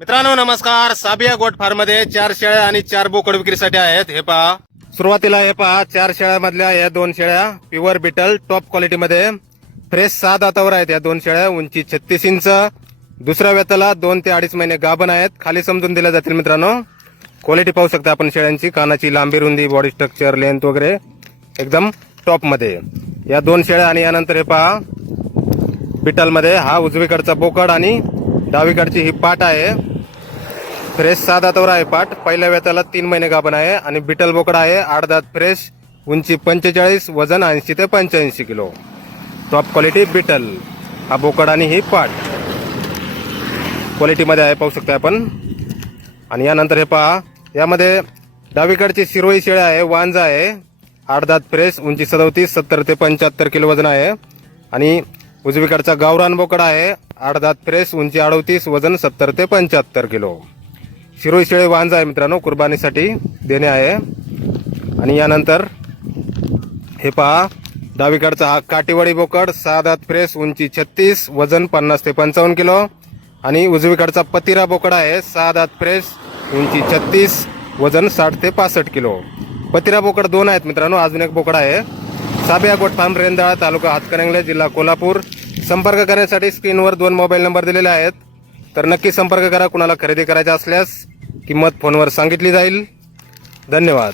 मित्रांनो नमस्कार. साबिया गोट फार्ममध्ये चार शेळ्या आणि चार बोकड विक्रीसाठी आहेत. हे पहा. सुरुवातीला हे पहा. चार शेळ्यामधल्या या दोन शेळ्या प्युअर बिटल टॉप क्वालिटीमध्ये. फ्रेश सहा दातावर आहेत या दोन शेळ्या उंची छत्तीस इंच. दुसऱ्या व्यताला दोन ते अडीच महिने गाभण आहेत. खाली समजून दिल्या जातील मित्रांनो. क्वालिटी पाहू शकता आपण शेळ्यांची. कानाची लांबी रुंदी बॉडी स्ट्रक्चर लेंथ वगैरे एकदम टॉपमध्ये या दोन शेळ्या आणि यानंतर हे पहा. बिटलमध्ये हा उजवीकडचा बोकड आणि डावीकडची ही पाट आहे. फ्रेश सहा दातावर आहे पाट. पहिल्या वेताला तीन महिने गाभण आहे आणि बिटल बोकडा आहे. आठ दात फ्रेश उंची पंचेचाळीस वजन ऐंशी ते पंच्याऐंशी किलो. Top quality beetle. हा बोकड आणि ही पाट. क्वालिटीमध्ये आहे पाहू शकता आपण. आणि यानंतर हे पहा. यामध्ये डावीकडची शिरोई शेळ्या आहे वांजा आहे. आठ दात फ्रेश उंची सदोतीस सत्तर ते पंच्याहत्तर किलो वजन आहे. आणि उजवीकडचा गावरान बोकडा आहे. आठ दात फ्रेश उंची अडवतीस वजन सत्तर ते पंच्याहत्तर किलो. शिरोई शिळे वांज आहे मित्रांनो कुर्बानीसाठी देणे आहे. आणि यानंतर हे पहा डावीकडचा हा काटेवाडी बोकड सादात फ्रेश उंची छत्तीस वजन पन्नास ते पंचावन्न किलो. आणि उजवीकडचा पतिरा बोकड आहे सादात फ्रेश उंची छत्तीस वजन साठ ते पासष्ट किलो. पतिरा बोकड दोन आहेत मित्रांनो अजून एक बोकड आहे. साबिया गोट फार्म रेंदाळा तालुका हातकणंगले जिल्हा कोल्हापूर. संपर्क करण्यासाठी स्क्रीनवर दोन मोबाईल नंबर दिलेले आहेत. तर नक्की संपर्क करा कुणाला खरेदी करायचा असल्यास किंमत फोनवर सांगितली जाईल. धन्यवाद.